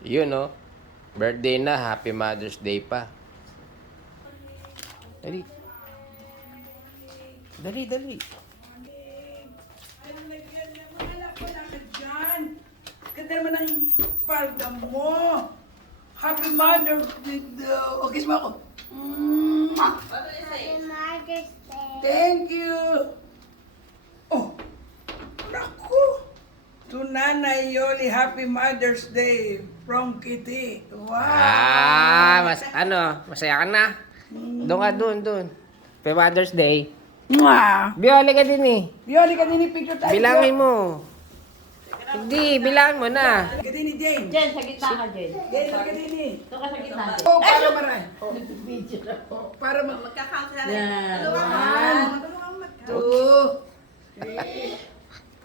Yun, no? Birthday na. Happy Mother's Day pa. Dali. Dali, dali. Anong nagyan niya? Wala ko na ka dyan. Ganda naman ang palda mo. Happy Mother's Day daw. O, kiss mo ako. Mwah! Happy Mother's Day. Thank you. Oh, naku. To Nanay Yoli, Happy Mother's Day from Kitty. Wow. Masaya ka na? Doon ka, doon. Happy Mother's Day. Mwah! Bioli ka din eh. Yoli, kanini picture tayo. Bilangin mo. Hindi, bilangin mo na. Kanini, Jane. Jen, sa gitna ka, Jen. Jane, kanini. Ito ka sa gitna. Oh, para marami. Para Magka-count sila. Yan. One, two,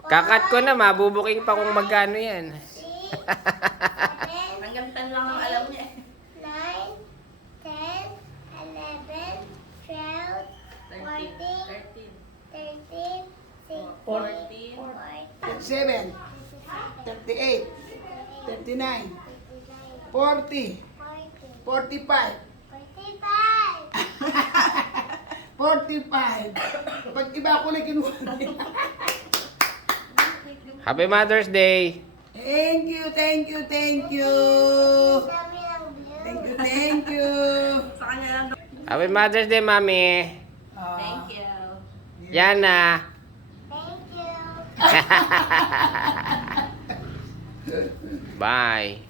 Kakat ko na, mabubuking pa kung magkano yan. Hanggang 10 lang ang alam niya. 9, 10, 11, 12, 14, 13, 16, 37, 38, 39, 40, 45, 45. Pag iba ako na kinuha. Happy Mother's Day. Thank you, thank you, thank you. Thank you, thank you. Sa kanya lang. Happy Mother's Day, Mami. Thank you. Yana. Thank you. Bye.